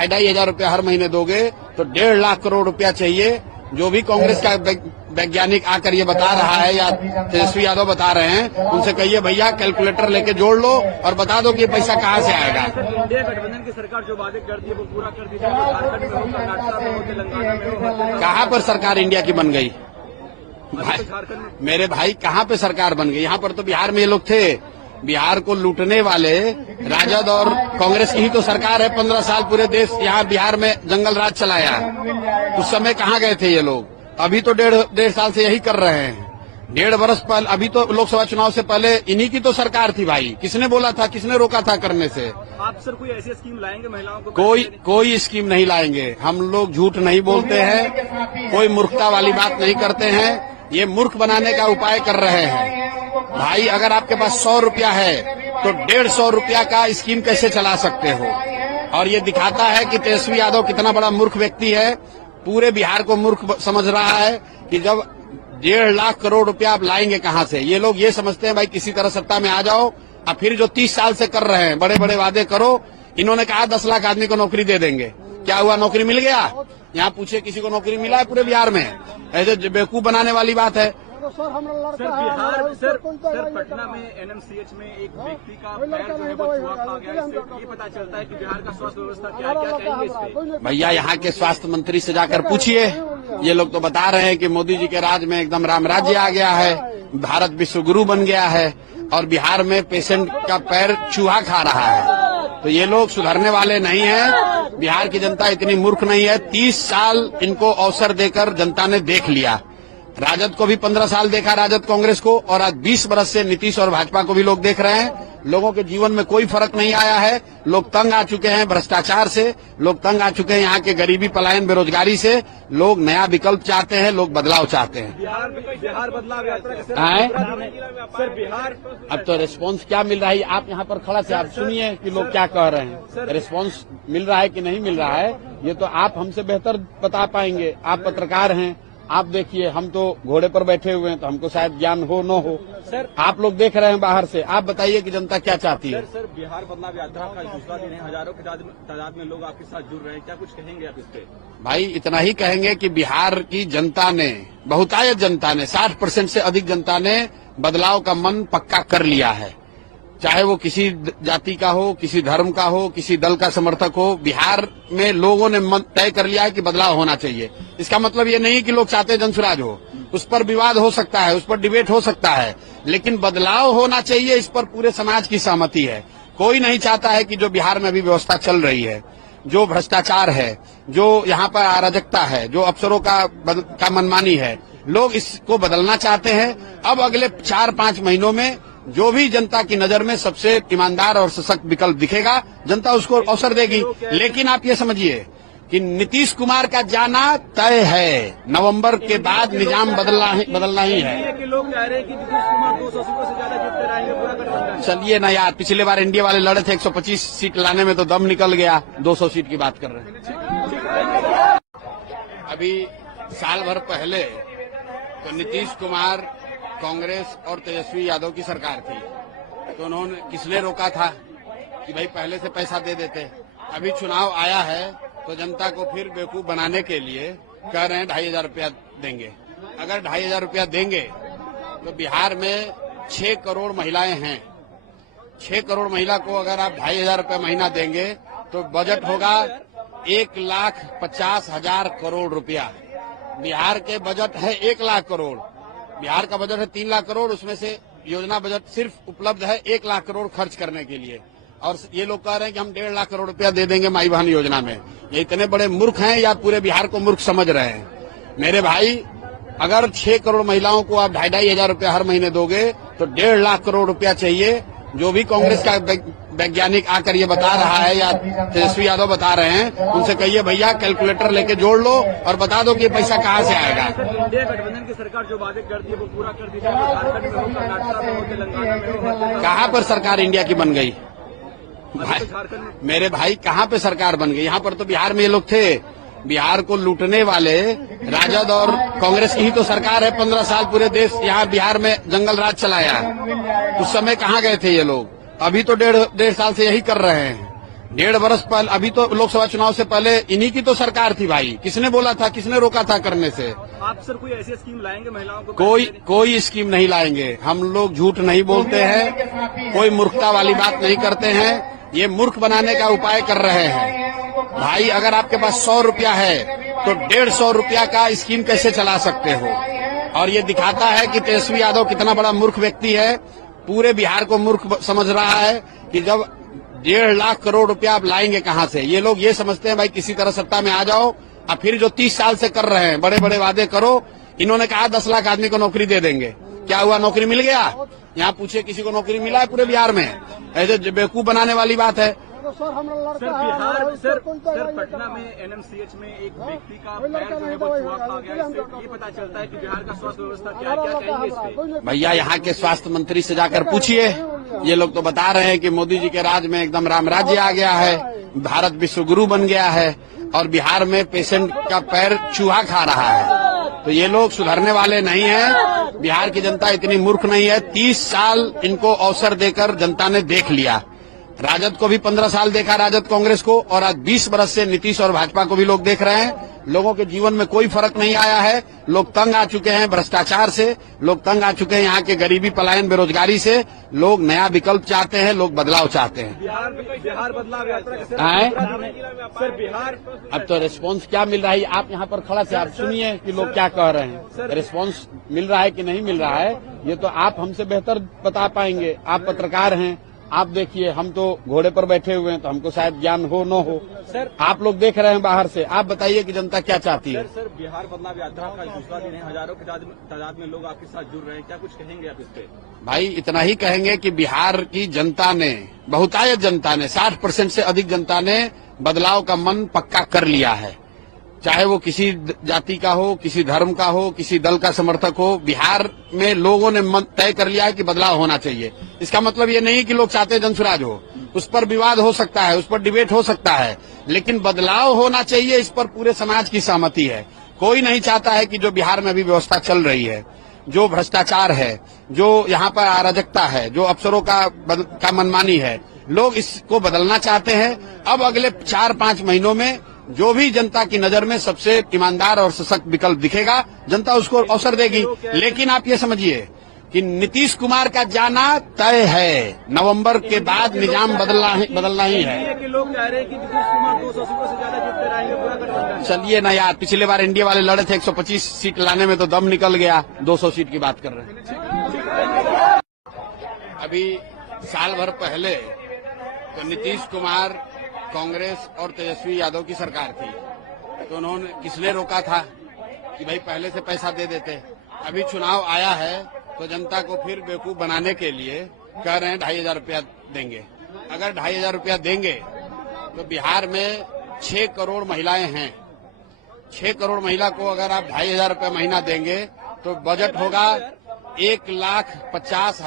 2,500 रुपया हर महीने दोगे तो 1.5 लाख करोड़ रुपया चाहिए। जो भी कांग्रेस का वैज्ञानिक आकर ये बता रहा है या तेजस्वी यादव बता रहे हैं, उनसे कहिए भैया कैलकुलेटर लेके जोड़ लो और बता दो कि ये पैसा कहाँ से आएगा। इंडिया गठबंधन की सरकार जो वादे करती है वो पूरा कर दी जाए। झारखंड में हो, कर्नाटक में हो, तेलंगाना में हो, कहाँ पर सरकार इंडिया की बन गई? मेरे भाई कहाँ पे सरकार बन गई? यहाँ पर तो बिहार में ये लोग थे। बिहार को लूटने वाले राजद और कांग्रेस की ही तो सरकार है। 15 साल पूरे देश यहाँ बिहार में जंगल राज चलाया। उस समय कहाँ गए थे ये लोग? अभी तो डेढ़ साल से यही कर रहे हैं। 1.5 वर्ष पहले, अभी तो लोकसभा चुनाव से पहले इन्हीं की तो सरकार थी भाई। किसने बोला था, किसने रोका था करने से? आप सर कोई ऐसी स्कीम लाएंगे महिलाओं को? कोई स्कीम नहीं लाएंगे। हम लोग झूठ नहीं बोलते हैं, कोई मूर्खता वाली बात नहीं करते हैं। ये मूर्ख बनाने का उपाय कर रहे हैं। भाई अगर आपके पास 100 रुपया है तो 150 रुपया का स्कीम कैसे चला सकते हो? और ये दिखाता है कि तेजस्वी यादव कितना बड़ा मूर्ख व्यक्ति है। पूरे बिहार को मूर्ख समझ रहा है कि जब 1.5 लाख करोड़ रुपया आप लाएंगे कहाँ से? ये लोग ये समझते हैं भाई किसी तरह सत्ता में आ जाओ और फिर जो 30 साल से कर रहे हैं बड़े बड़े वादे करो। इन्होंने कहा 10 लाख आदमी को नौकरी दे देंगे। क्या हुआ? नौकरी मिल गया? यहाँ पूछे किसी को नौकरी मिला है पूरे बिहार में? ऐसे बेवकूफ बनाने वाली बात है। सर पटना में एनएमसीएच में एक व्यक्ति का पैर जो है वो चूहा खा गया। इससे ये पता चलता है कि बिहार का स्वास्थ्य व्यवस्था क्या कहेंगे इस पे? भैया यहाँ के स्वास्थ्य मंत्री से जाकर पूछिए। ये लोग तो बता रहे हैं कि मोदी जी के राज में एकदम राम राज्य आ गया है, भारत विश्व गुरु बन गया है और बिहार में पेशेंट का पैर चूहा खा रहा है। तो ये लोग सुधरने वाले नहीं हैं। बिहार की जनता इतनी मूर्ख नहीं है। 30 साल इनको अवसर देकर जनता ने देख लिया। राजद को भी 15 साल देखा, राजद कांग्रेस को, और आज 20 बरस से नीतीश और भाजपा को भी लोग देख रहे हैं। लोगों के जीवन में कोई फर्क नहीं आया है। लोग तंग आ चुके हैं भ्रष्टाचार से, लोग तंग आ चुके हैं यहाँ के गरीबी, पलायन, बेरोजगारी से। लोग नया विकल्प चाहते हैं, लोग बदलाव चाहते हैं। बिहार बदलाव यात्रा सर बिहार अब तो रिस्पांस क्या मिल रहा है? आप यहाँ पर खड़ा से आप सुनिए कि लोग क्या कह रहे हैं। रिस्पांस मिल रहा है कि नहीं मिल रहा है ये तो आप हमसे बेहतर बता पाएंगे। आप पत्रकार हैं, आप देखिए। हम तो घोड़े पर बैठे हुए हैं तो हमको शायद ज्ञान हो न हो। सर आप लोग देख रहे हैं बाहर से, आप बताइए कि जनता क्या चाहती है? सर बिहार बदलाव यात्रा का दूसरा दिन है, हजारों की तादाद में लोग आपके साथ जुड़ रहे हैं। क्या कुछ कहेंगे आप इस पे? भाई इतना ही कहेंगे कि बिहार की जनता ने, बहुतायत जनता ने, 60% से अधिक जनता ने बदलाव का मन पक्का कर लिया है। चाहे वो किसी जाति का हो, किसी धर्म का हो, किसी दल का समर्थक हो, बिहार में लोगों ने मन तय कर लिया है कि बदलाव होना चाहिए। इसका मतलब ये नहीं कि लोग चाहते जनसुराज हो, उस पर विवाद हो सकता है, उस पर डिबेट हो सकता है, लेकिन बदलाव होना चाहिए, इस पर पूरे समाज की सहमति है। कोई नहीं चाहता है कि जो बिहार में अभी व्यवस्था चल रही है, जो भ्रष्टाचार है, जो यहाँ पर अराजकता है, जो अफसरों का मनमानी है, लोग इसको बदलना चाहते हैं। अब अगले 4-5 महीनों में जो भी जनता की नजर में सबसे ईमानदार और सशक्त विकल्प दिखेगा, जनता उसको अवसर देगी। लेकिन आप ये समझिए कि नीतीश कुमार का जाना तय है। नवंबर के बाद निजाम बदलना ही है। लोग कह रहे हैं कि नीतीश कुमार 200 सीटों से ज्यादा जीतते रहेंगे पूरा गठबंधन। चलिए ना यार, पिछले बार इंडिया वाले लड़े थे, 125 सीट लाने में तो दम निकल गया। 200 सीट की बात कर रहे हैं। अभी साल भर पहले तो नीतीश कुमार, कांग्रेस और तेजस्वी यादव की सरकार थी, तो उन्होंने किसने रोका था कि भाई पहले से पैसा दे देते। अभी चुनाव आया है तो जनता को फिर बेवकूफ बनाने के लिए कह रहे हैं 2,500 रुपया देंगे। अगर 2,500 रुपया देंगे तो बिहार में 6 करोड़ महिलाएं हैं। 6 करोड़ महिला को अगर आप 2,500 रुपया महीना देंगे तो बजट होगा 1,50,000 करोड़ रुपया। बिहार के बजट है 1 लाख करोड़, बिहार का बजट है 3 लाख करोड़। उसमें से योजना बजट सिर्फ उपलब्ध है 1 लाख करोड़ खर्च करने के लिए, और ये लोग कह रहे हैं कि हम 1.5 लाख करोड़ रुपया दे देंगे माई बहन योजना में। ये इतने बड़े मूर्ख हैं या पूरे बिहार को मूर्ख समझ रहे हैं? मेरे भाई अगर 6 करोड़ महिलाओं को आप 2,500 रुपया हर महीने दोगे तो 1.5 लाख करोड़ रुपया चाहिए। जो भी कांग्रेस का वैज्ञानिक आकर ये बता रहा है या तेजस्वी यादव बता रहे हैं, उनसे कहिए भैया कैलकुलेटर लेके जोड़ लो और बता दो कि ये पैसा कहाँ से आएगा। इंडिया गठबंधन की सरकार जो वादे करती है वो पूरा कर दी जाए। झारखंड में हो, कर्नाटक में हो, तेलंगाना में हो, कहाँ पर सरकार इंडिया की बन गई? मेरे भाई कहाँ पे सरकार बन गई? यहाँ पर तो बिहार में ये लोग थे। बिहार को लूटने वाले राजद और कांग्रेस की ही तो सरकार है। 15 साल पूरे देश यहाँ बिहार में जंगल राज चलाया। उस समय कहाँ गए थे ये लोग? अभी तो डेढ़ साल से यही कर रहे हैं। 1.5 वर्ष पहले, अभी तो लोकसभा चुनाव से पहले इन्हीं की तो सरकार थी भाई। किसने बोला था, किसने रोका था करने से? आप सर कोई ऐसी स्कीम लाएंगे महिलाओं को? कोई स्कीम नहीं लाएंगे। हम लोग झूठ नहीं बोलते हैं, कोई मूर्खता वाली बात नहीं करते हैं। ये मूर्ख बनाने का उपाय कर रहे हैं भाई। अगर आपके पास 100 रुपया है तो 150 रुपया का स्कीम कैसे चला सकते हो? और ये दिखाता है कि तेजस्वी यादव कितना बड़ा मूर्ख व्यक्ति है। पूरे बिहार को मूर्ख समझ रहा है कि जब 1.5 लाख करोड़ रुपया आप लाएंगे कहां से? ये लोग ये समझते हैं भाई किसी तरह सत्ता में आ जाओ, और फिर जो 30 साल से कर रहे हैं बड़े बड़े वादे करो। इन्होंने कहा 10 लाख आदमी को नौकरी दे देंगे। क्या हुआ? नौकरी मिल गया? यहाँ पूछे किसी को नौकरी मिला है पूरे बिहार में? ऐसे बेवकूफ बनाने वाली बात है। सर पटना में एनएमसीएच में एक व्यक्ति का पैर जो है वो चूहा खा गया। इससे ये पता चलता है कि बिहार का स्वास्थ्य व्यवस्था क्या कहेंगे इस पे? भैया यहाँ के स्वास्थ्य मंत्री से जाकर पूछिए। ये लोग तो बता रहे हैं कि मोदी जी के राज में एकदम राम राज्य आ गया है, भारत विश्व गुरु बन गया है और बिहार में पेशेंट का पैर चूहा खा रहा है। तो ये लोग सुधरने वाले नहीं हैं। बिहार की जनता इतनी मूर्ख नहीं है। 30 साल इनको अवसर देकर जनता ने देख लिया। राजद को भी 15 साल देखा, राजद कांग्रेस को, और आज 20 बरस से नीतीश और भाजपा को भी लोग देख रहे हैं। लोगों के जीवन में कोई फर्क नहीं आया है। लोग तंग आ चुके हैं भ्रष्टाचार से, लोग तंग आ चुके हैं यहाँ के गरीबी, पलायन, बेरोजगारी से। लोग नया विकल्प चाहते हैं, लोग बदलाव चाहते हैं। बिहार बदलाव यात्रा सर बिहार अब तो रिस्पांस क्या मिल रहा है? आप यहाँ पर खड़ा से आप सुनिए कि लोग क्या कह रहे हैं। रिस्पांस मिल रहा है कि नहीं मिल रहा है, ये तो आप हमसे बेहतर बता पाएंगे। आप पत्रकार हैं, आप देखिए। हम तो घोड़े पर बैठे हुए हैं तो हमको शायद ज्ञान हो न हो। सर आप लोग देख रहे हैं बाहर से, आप बताइए कि जनता क्या चाहती है। सर बिहार बदलाव यात्रा का दूसरा दिन है, हजारों की तादाद में लोग आपके साथ जुड़ रहे हैं, क्या कुछ कहेंगे आप इस पे? भाई इतना ही कहेंगे कि बिहार की जनता ने, बहुतायत जनता ने, 60% से अधिक जनता ने बदलाव का मन पक्का कर लिया है। चाहे वो किसी जाति का हो, किसी धर्म का हो, किसी दल का समर्थक हो, बिहार में लोगों ने मन तय कर लिया है कि बदलाव होना चाहिए। इसका मतलब ये नहीं कि लोग चाहते हैं जनसुराज हो, उस पर विवाद हो सकता है, उस पर डिबेट हो सकता है, लेकिन बदलाव होना चाहिए, इस पर पूरे समाज की सहमति है। कोई नहीं चाहता है कि जो बिहार में अभी व्यवस्था चल रही है, जो भ्रष्टाचार है, जो यहाँ पर अराजकता है, जो अफसरों का मनमानी है, लोग इसको बदलना चाहते हैं। अब अगले 4-5 महीनों में जो भी जनता की नजर में सबसे ईमानदार और सशक्त विकल्प दिखेगा, जनता उसको अवसर देगी। लेकिन आप ये समझिए कि नीतीश कुमार का जाना तय है। नवंबर के बाद निजाम बदलना ही है। लोग कह रहे हैं कि नीतीश कुमार 200 सीटों से ज्यादा जीतते रहेंगे पूरा गठबंधन। चलिए ना यार, पिछले बार इंडिया वाले लड़े थे, 125 सीट लाने में तो दम निकल गया, 200 सीट की बात कर रहे हैं। अभी साल भर पहले तो नीतीश कुमार, कांग्रेस और तेजस्वी यादव की सरकार थी, तो उन्होंने, किसने रोका था कि भाई पहले से पैसा दे देते? अभी चुनाव आया है तो जनता को फिर बेवकूफ बनाने के लिए कह रहे हैं 2,500 रुपया देंगे। अगर 2,500 रुपया देंगे तो बिहार में 6 करोड़ महिलाएं हैं। 6 करोड़ महिला को अगर आप 2,500 रुपया महीना देंगे तो बजट होगा 1,50,000